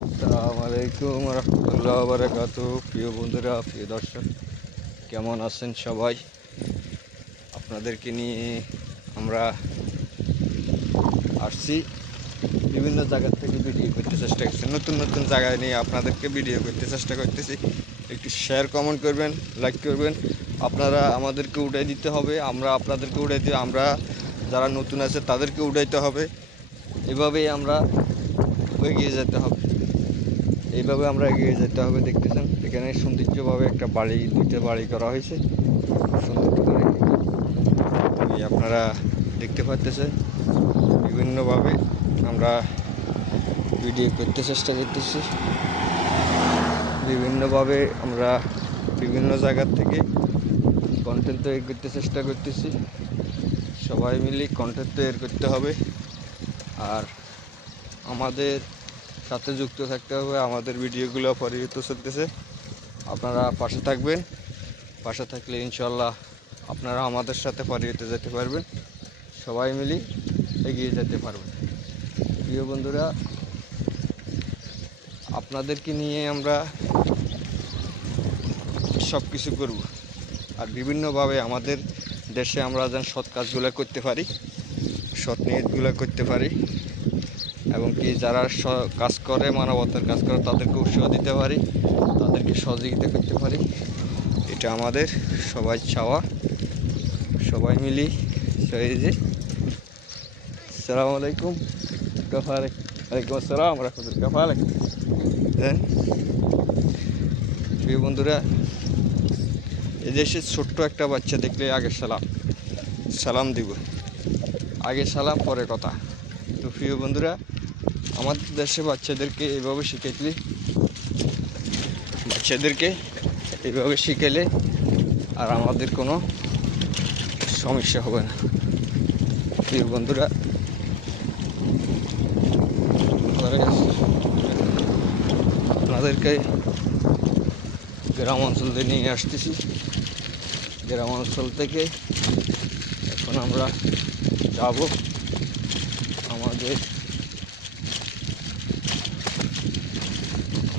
আসসালামু আলাইকুম রহমতুল্লাহ বারাকাতু। প্রিয় বন্ধুরা, প্রিয় দর্শক, কেমন আছেন সবাই? আপনাদেরকে নিয়ে আমরা আসছি বিভিন্ন জায়গা থেকে ভিডিও করতে চেষ্টা করছি, নতুন নতুন জায়গায় নিয়ে আপনাদেরকে ভিডিও করতে চেষ্টা করতেছি। একটু শেয়ার কমেন্ট করবেন, লাইক করবেন। আপনারা আমাদেরকে উঠাই দিতে হবে, আমরা আপনাদেরকে উঠাই দিই। আমরা যারা নতুন আছে তাদেরকে উঠাইতে হবে। এভাবেই আমরা এগিয়ে যেতে হবে, এইভাবে আমরা এগিয়ে যেতে হবে। দেখতেছেন এখানে সৌন্দর্যভাবে একটা বাড়ি, দুইটা বাড়ি করা হয়েছে সুন্দর করে। আপনারা দেখতে পাচ্ছেন বিভিন্নভাবে আমরা ভিডিও করতে চেষ্টা করতেছি, বিভিন্নভাবে আমরা বিভিন্ন জায়গার থেকে কন্টেন্ট তৈরি করতে চেষ্টা করতেছি। সবাই মিলে কন্টেন্ট তৈরি করতে হবে আর আমাদের সাথে যুক্ত থাকতে হবে। আমাদের ভিডিওগুলো পরিচিত চলতেছে, আপনারা পাশে থাকবেন। পাশে থাকলে ইনশাল্লাহ আপনারা আমাদের সাথে পরিচিত যেতে পারবেন, সবাই মিলে এগিয়ে যেতে পারবেন। প্রিয় বন্ধুরা, আপনাদেরকে নিয়ে আমরা সব কিছু করব আর বিভিন্নভাবে আমাদের দেশে আমরা যেন সৎ কাজগুলো করতে পারি, সৎ নিয়তগুলো করতে পারি এবং কি যারা কাজ করে, মানবতার কাজ করে, তাদেরকে উৎসাহ দিতে পারি, তাদেরকে সহযোগিতা করতে পারি। এটা আমাদের সবাই চাওয়া। সবাই মিলি যে আসসালামু আলাইকুম, ওয়ালাইকুম আসসালাম রহমতুল্লাহ। দেন প্রিয় বন্ধুরা, এদেশে ছোট্ট একটা বাচ্চা দেখলে আগে সালাম দিব, আগে সালাম পরে কথা। তো প্রিয় বন্ধুরা, আমাদের দেশে বাচ্চাদেরকে এইভাবে শিখাইলে আর আমাদের কোনো সমস্যা হবে না। প্রিয় বন্ধুরা, আপনাদেরকে গ্রাম অঞ্চলে নিয়ে আসতেছি। গ্রাম অঞ্চল থেকে এখন আমরা যাব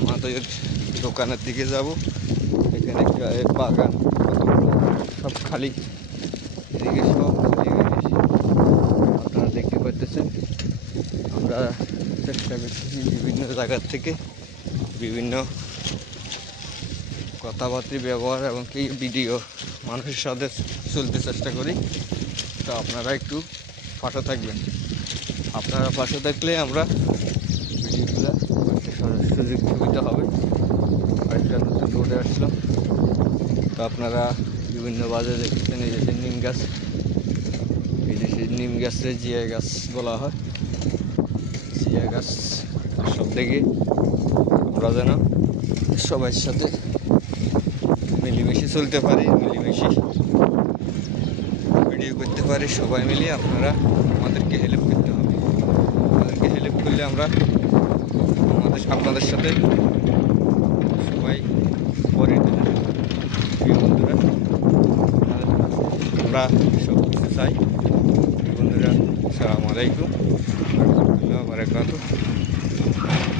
আমাদের দোকানের দিকে যাব। এখানে বাগান সব খালি, এদিকে সব আপনারা দেখতে পাচ্ছেন। আমরা চেষ্টা করতেছি বিভিন্ন জায়গার থেকে বিভিন্ন কথাবার্তা ব্যবহার এবং কি ভিডিও মানুষের সাথে চলতে চেষ্টা করি। তো আপনারা একটু পাশে থাকবেন। আপনারা পাশে থাকলে আমরা ভিডিওগুলো করতে সুযোগ সুবিধা হবে। আরেকটা নতুন রোডে আসলাম। তো আপনারা বিভিন্ন বাজারে দেখতেছেন এই যে নিম গাছ, এই যে নিম গাছে জিয়া গাছ বলা হয়। জিয়া গাছ সব থেকে আমরা যেন সবার সাথে মিলেমিশে চলতে পারি, মিলেমিশে ভিডিও করতে পারি সবাই মিলে। আপনারা আমাদেরকে হেল্প করতে হবে। আমাদেরকে হেল্প করলে আমরা আপনাদের সাথে সবাই পরিচিত হতে পারি। প্রিয় বন্ধুরা, আমরা সব কিছু চাই। প্রিয় বন্ধুরা, আসসালামু আলাইকুম রহমতুল্লাহ বারাকাতুহু।